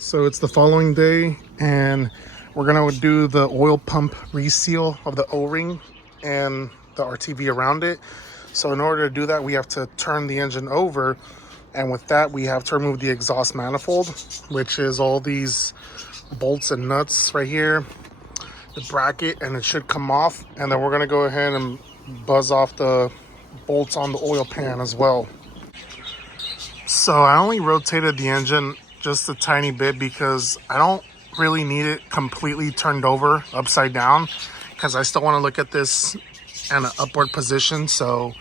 So it's the following day and we're gonna do the oil pump reseal of the O-ring and the RTV around it. So in order to do that, we have to turn the engine over, and with that we have to remove the exhaust manifold, which is all these bolts and nuts right here, the bracket, and it should come off. And then we're gonna go ahead and buzz off the bolts on the oil pan as well. So I only rotated the engine just a tiny bit because I don't really need it completely turned over upside down, because I still want to look at this in an upward position. So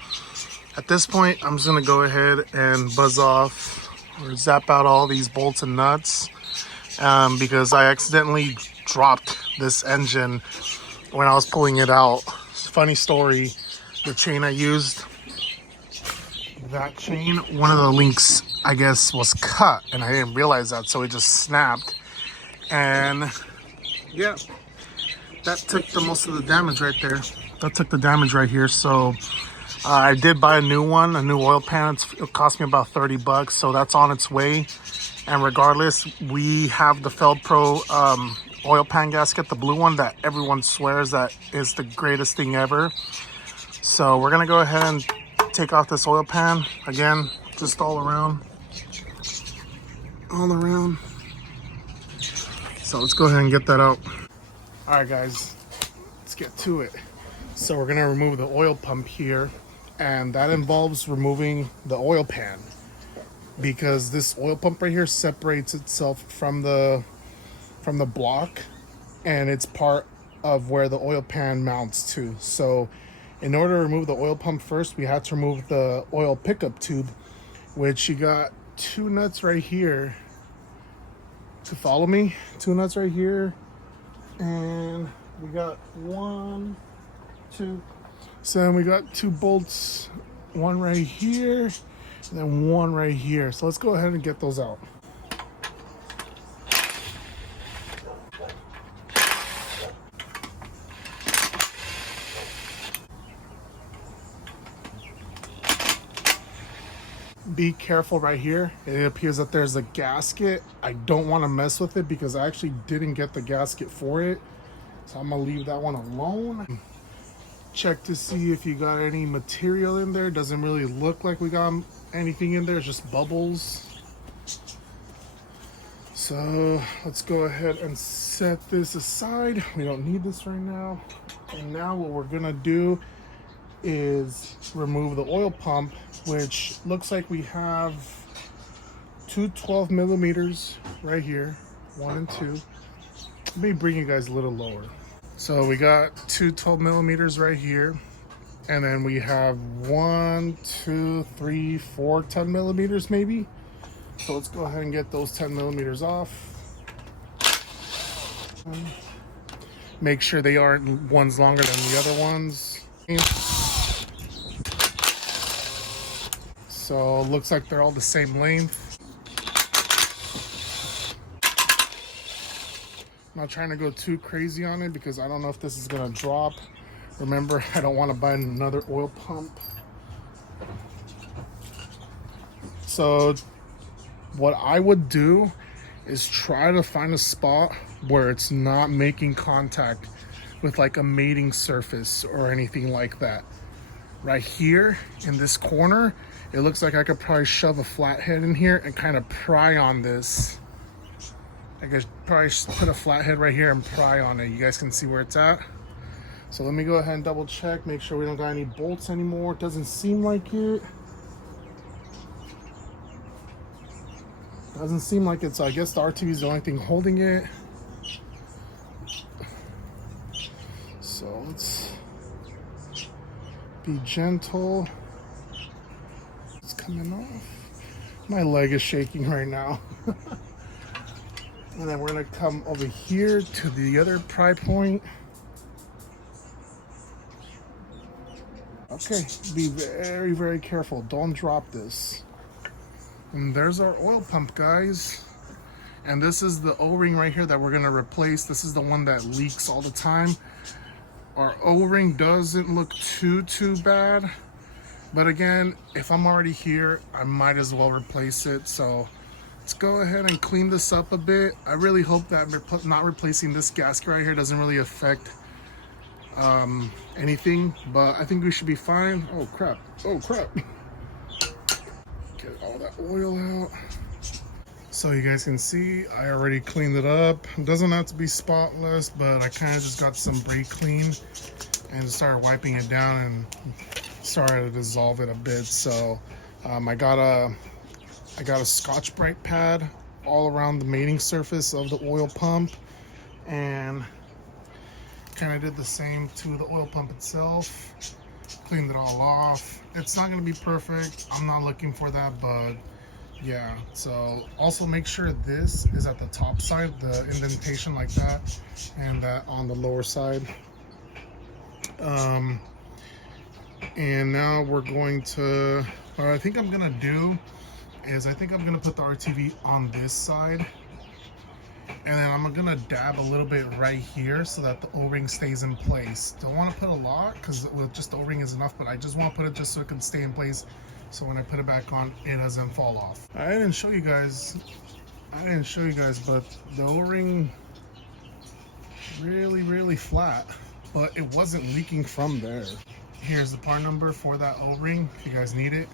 at this point, I'm just going to go ahead and buzz off or zap out all these bolts and nuts, because I accidentally dropped this engine when I was pulling it out. Funny story, the chain I used, that chain, one of the links I guess was cut and I didn't realize that, so it just snapped. And yeah, that took the most of the damage right there. That took the damage right here. So I did buy a new one, a new oil pan. It cost me about 30 bucks, so that's on its way. And regardless, we have the Feldpro oil pan gasket, the blue one that everyone swears that is the greatest thing ever. So we're gonna go ahead and take off this oil pan again, just all around. So let's go ahead and get that out. All right guys, let's get to it. So we're gonna remove the oil pump here, and that involves removing the oil pan, because this oil pump right here separates itself from the block, and it's part of where the oil pan mounts to. So in order to remove the oil pump first, we had to remove the oil pickup tube, which you got two nuts right here to follow me. Two nuts right here, and we got 1, 2. So then we got 2 bolts, one right here, and then one right here. So let's go ahead and get those out. Be careful right here. It appears that there's a gasket. I don't want to mess with it because I actually didn't get the gasket for it. So I'm gonna leave that one alone. Check to see if you got any material in there. Doesn't really look like we got anything in there. It's just bubbles. So let's go ahead and set this aside. We don't need this right now. And now what we're gonna do is remove the oil pump, which looks like we have two 12 millimeters right here, 1 and 2. Let me bring you guys a little lower. So we got two 12 millimeters right here, and then we have 1, 2, 3, 4 10 millimeters maybe. So let's go ahead and get those 10 millimeters off. Make sure they aren't ones longer than the other ones. So it looks like they're all the same length. I'm not trying to go too crazy on it because I don't know if this is gonna drop. Remember, I don't want to buy another oil pump. So what I would do is try to find a spot where it's not making contact with like a mating surface or anything like that. Right here in this corner, it looks like I could probably shove a flathead in here and kind of pry on this. I could probably put a flathead right here and pry on it. You guys can see where it's at. So let me go ahead and double check, make sure we don't got any bolts anymore. It doesn't seem like it. Doesn't seem like it, so I guess the RTV is the only thing holding it. So let's be gentle. It's coming off. My leg is shaking right now. And then we're gonna come over here to the other pry point. Okay, be very, very careful. Don't drop this. And there's our oil pump, guys. And this is the O-ring right here that we're gonna replace. This is the one that leaks all the time. Our O-ring doesn't look too bad. But again, if I'm already here, I might as well replace it. So let's go ahead and clean this up a bit. I really hope that not replacing this gasket right here doesn't really affect anything, but I think we should be fine. Oh crap, oh crap. Get all that oil out. So you guys can see I already cleaned it up. It doesn't have to be spotless, but I kind of just got some brake clean and just started wiping it down and started to dissolve it a bit. So I got a Scotch-Brite pad all around the mating surface of the oil pump, and kind of did the same to the oil pump itself. Cleaned it all off. It's not going to be perfect. I'm not looking for that, but yeah. So also make sure this is at the top side, the indentation like that, and that on the lower side. And now we're going to, what I think I'm gonna do is I think I'm gonna put the RTV on this side, and then I'm gonna dab a little bit right here so that the O-ring stays in place. Don't want to put a lot because with just the O-ring is enough, but I just want to put it just so it can stay in place, so when I put it back on, it doesn't fall off. I didn't show you guys, but the O-ring really flat, but it wasn't leaking from there. Here's the part number for that O-ring if you guys need it.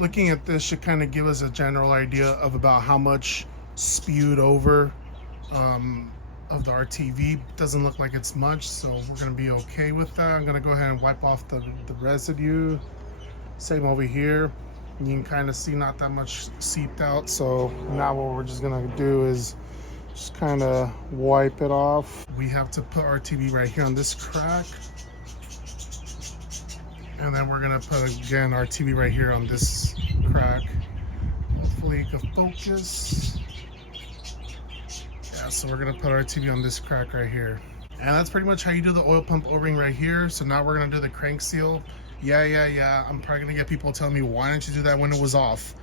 Looking at this should kind of give us a general idea of about how much spewed over of the RTV. Doesn't look like it's much, so we're going to be okay with that. I'm going to go ahead and wipe off the residue. Same over here. You can kind of see not that much seeped out, so now what we're just going to do is just kind of wipe it off. We have to put RTV right here on this crack. And then we're gonna put again our TV right here on this crack. Hopefully you can focus. Yeah, so we're gonna put our TV on this crack right here. And that's pretty much how you do the oil pump O-ring right here. So now we're gonna do the crank seal. Yeah. I'm probably gonna get people telling me, why didn't you do that when it was off?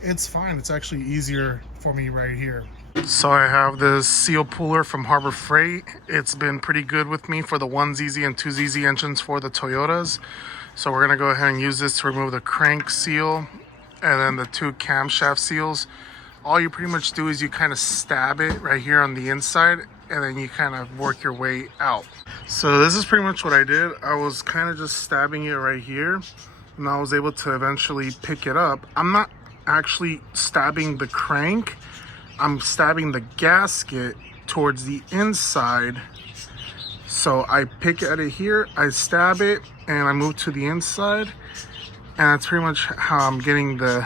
It's fine, it's actually easier for me right here. So I have this seal puller from Harbor Freight. It's been pretty good with me for the 1ZZ and 2ZZ engines for the Toyotas. So we're gonna go ahead and use this to remove the crank seal and then the 2 camshaft seals. All you pretty much do is you kind of stab it right here on the inside, and then you kind of work your way out. So this is pretty much what I did. I was kind of just stabbing it right here, and I was able to eventually pick it up. I'm not actually stabbing the crank, I'm stabbing the gasket towards the inside. So I pick at it here, I stab it, and I move to the inside, and that's pretty much how I'm getting the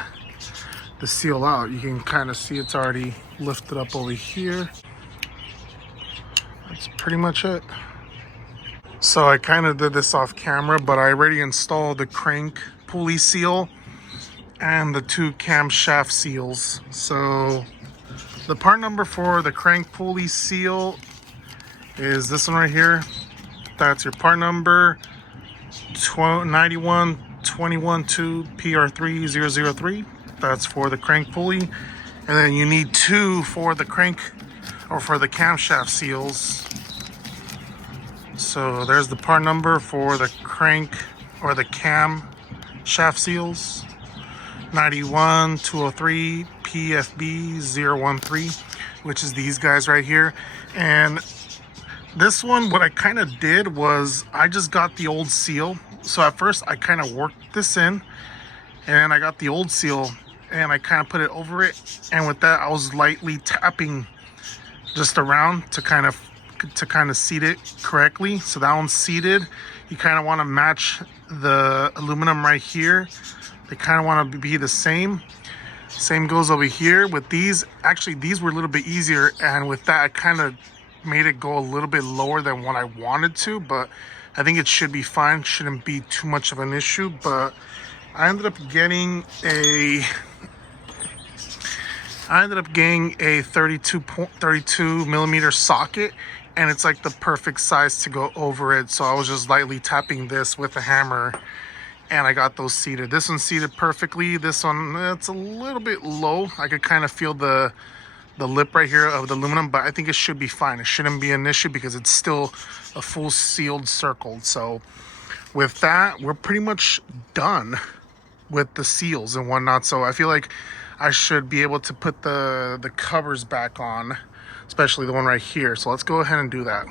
seal out. You can kind of see it's already lifted up over here. That's pretty much it. So I kind of did this off camera, but I already installed the crank pulley seal and the 2 camshaft seals. So the part number for the crank pulley seal is this one right here. That's your part number 91212 PR3003. That's for the crank pulley, and then you need 2 for the crank or for the camshaft seals. So there's the part number for the crank or the cam shaft seals, 91203 PFB013, which is these guys right here. And this one, what I kind of did was I just got the old seal. So at first I kind of worked this in, and I got the old seal and I kind of put it over it, and with that I was lightly tapping just around to kind of to kind of seat it correctly. So that one's seated. You kind of want to match the aluminum right here. They kind of want to be the same. Same goes over here with these. Actually, these were a little bit easier, and with that I kind of made it go a little bit lower than what I wanted to, but I think it should be fine. Shouldn't be too much of an issue. But I ended up getting a 32 millimeter socket, and it's like the perfect size to go over it. So I was just lightly tapping this with a hammer, and I got those seated. This one's seated perfectly. This one, it's a little bit low. I could kind of feel the lip right here of the aluminum, but I think it should be fine. It shouldn't be an issue because it's still a full sealed circle. So with that, we're pretty much done with the seals and whatnot. So I feel like I should be able to put the covers back on, especially the one right here. So let's go ahead and do that.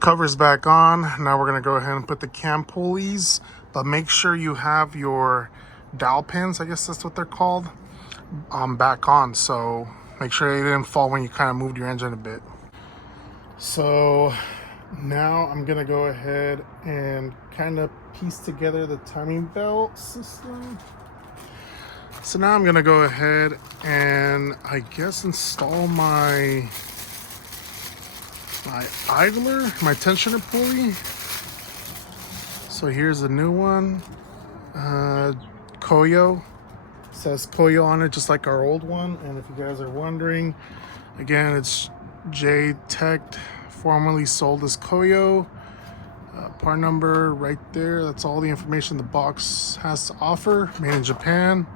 Covers back on. Now we're gonna go ahead and put the cam pulleys, but make sure you have your dowel pins, I guess that's what they're called, back on. So make sure they didn't fall when you kind of moved your engine a bit. So now I'm gonna go ahead and kind of piece together the timing belt system. So now I'm gonna go ahead and I guess install my idler, my tensioner pulley. So here's a new one, Koyo. Says Koyo on it, just like our old one. And if you guys are wondering, again, it's J Tech, formerly sold as Koyo. Part number right there. That's all the information the box has to offer. Made in Japan.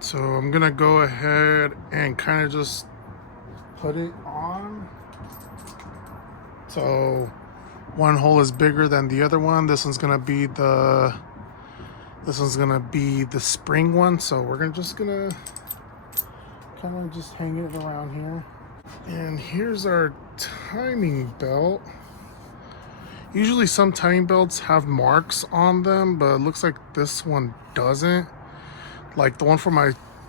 So I'm gonna go ahead and kind of just put it on. So one hole is bigger than the other one. This one's gonna be the spring one. So we're just gonna kind of just hang it around here. And here's our timing belt. Usually some timing belts have marks on them, but it looks like this one doesn't. Like the one for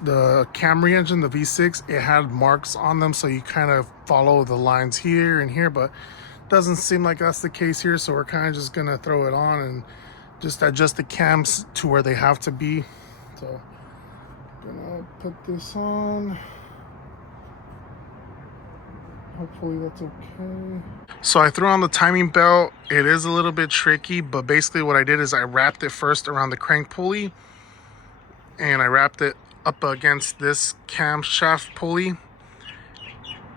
the Camry engine, the V6, it had marks on them, so you kind of follow the lines here and here, but doesn't seem like that's the case here. So we're kind of just gonna throw it on and just adjust the cams to where they have to be. So gonna put this on. Hopefully that's okay. So I threw on the timing belt. It is a little bit tricky, but basically what I did is I wrapped it first around the crank pulley, and I wrapped it up against this camshaft pulley,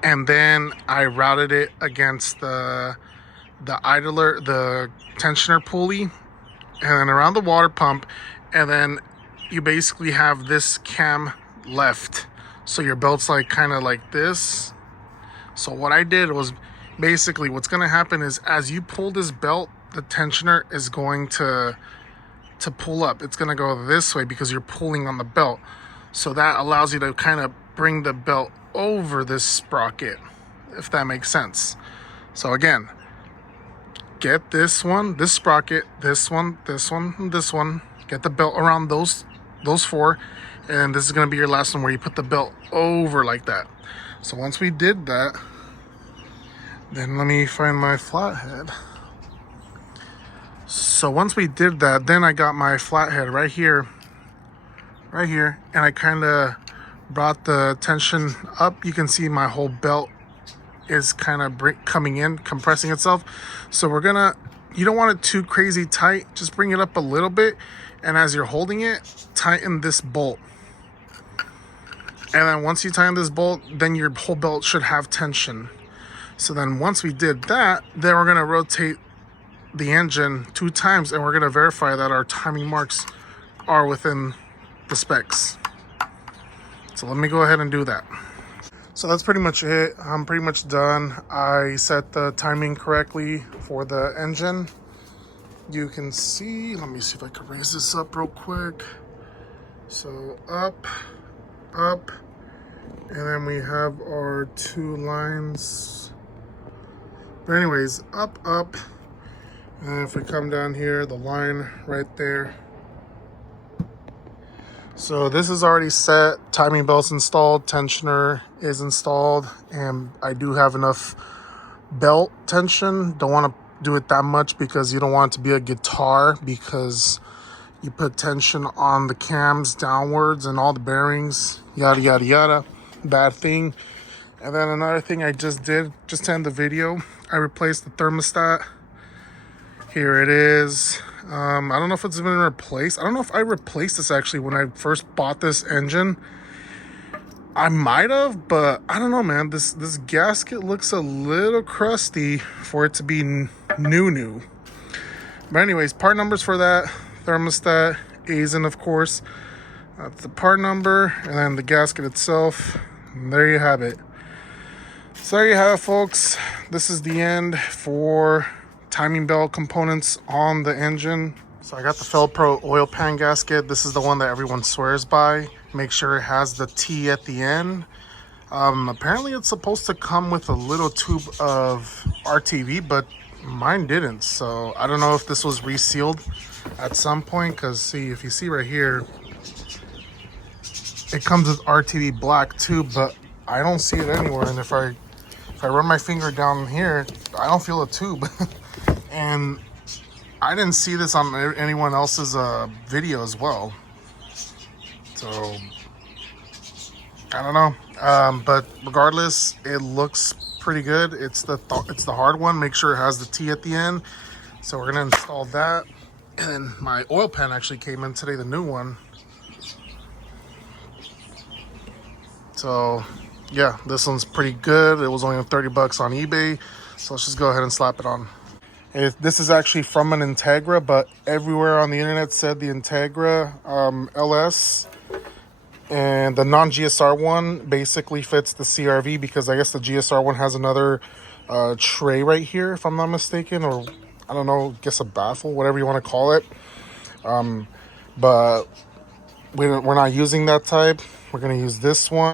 and then I routed it against the idler, the tensioner pulley, and then around the water pump, and then you basically have this cam left. So your belt's like kind of like this. So what I did was basically what's going to happen is as you pull this belt, the tensioner is going to pull up. It's going to go this way because you're pulling on the belt. So that allows you to kind of bring the belt over this sprocket, if that makes sense. So again, get this one, this sprocket, this one, this one, and this one. Get the belt around those four, and this is going to be your last one where you put the belt over like that. So once we did that, then let me find my flathead. So once we did that, then I got my flathead right here, and I kind of brought the tension up. You can see my whole belt is kind of coming in, compressing itself. So you don't want it too crazy tight, just bring it up a little bit, and as you're holding it, tighten this bolt. And then once you tighten this bolt, then your whole belt should have tension. So then once we did that, then we're gonna rotate the engine 2 times, and we're gonna verify that our timing marks are within the specs. So let me go ahead and do that. So that's pretty much it. I'm pretty much done. I set the timing correctly for the engine. You can see, let me see if I can raise this up real quick. So up, up, and then we have our 2 lines. But anyways, up, up, and if we come down here, the line right there. So this is already set. Timing belt's installed. Tensioner is installed. And I do have enough belt tension. Don't want to do it that much because you don't want it to be a guitar, because you put tension on the cams downwards and all the bearings, yada, yada, yada. Bad thing. And then another thing I just did, just to end the video, I replaced the thermostat. Here it is. I don't know if it's been replaced. I don't know if I replaced this actually when I first bought this engine. I might have, but I don't know, man. This gasket looks a little crusty for it to be new. But anyways, part numbers for that thermostat, AISIN, of course. That's the part number, and then the gasket itself. And there you have it. So there you have it, folks. This is the end for timing belt components on the engine. So I got the Felpro oil pan gasket. This is the one that everyone swears by. Make sure it has the T at the end. Apparently it's supposed to come with a little tube of RTV, but mine didn't. So I don't know if this was resealed at some point, because see, if you see right here, it comes with RTV black too, but I don't see it anywhere. And if I run my finger down here, I don't feel a tube. And I didn't see this on anyone else's video as well. So I don't know. But regardless, it looks pretty good. It's the hard one. Make sure it has the T at the end. So we're gonna install that. And then my oil pan actually came in today, the new one. So yeah, this one's pretty good. It was only $30 on eBay. So let's just go ahead and slap it on. This is actually from an Integra, but everywhere on the internet said the Integra LS and the non-GSR one basically fits the CRV, because I guess the GSR one has another tray right here, if I'm not mistaken, or I don't know, guess a baffle, whatever you want to call it. But we're not using that type. We're going to use this one.